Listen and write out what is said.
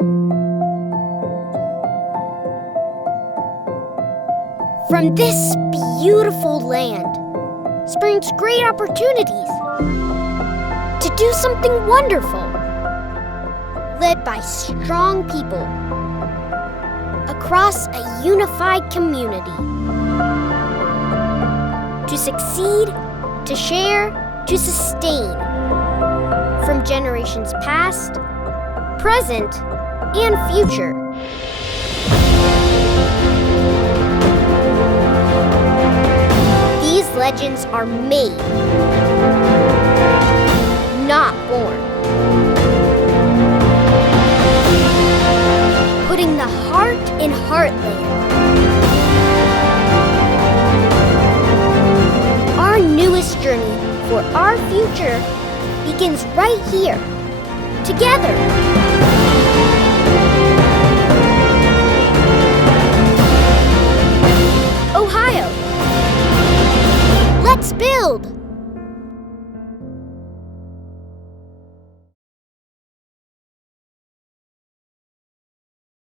From this beautiful land springs great opportunities to do something wonderful, led by strong people across a unified community. To succeed, to share, to sustain, from generations past, present, and future. These legends are made, not born. Putting the heart in heartland. Our newest journey for our future begins right here, together.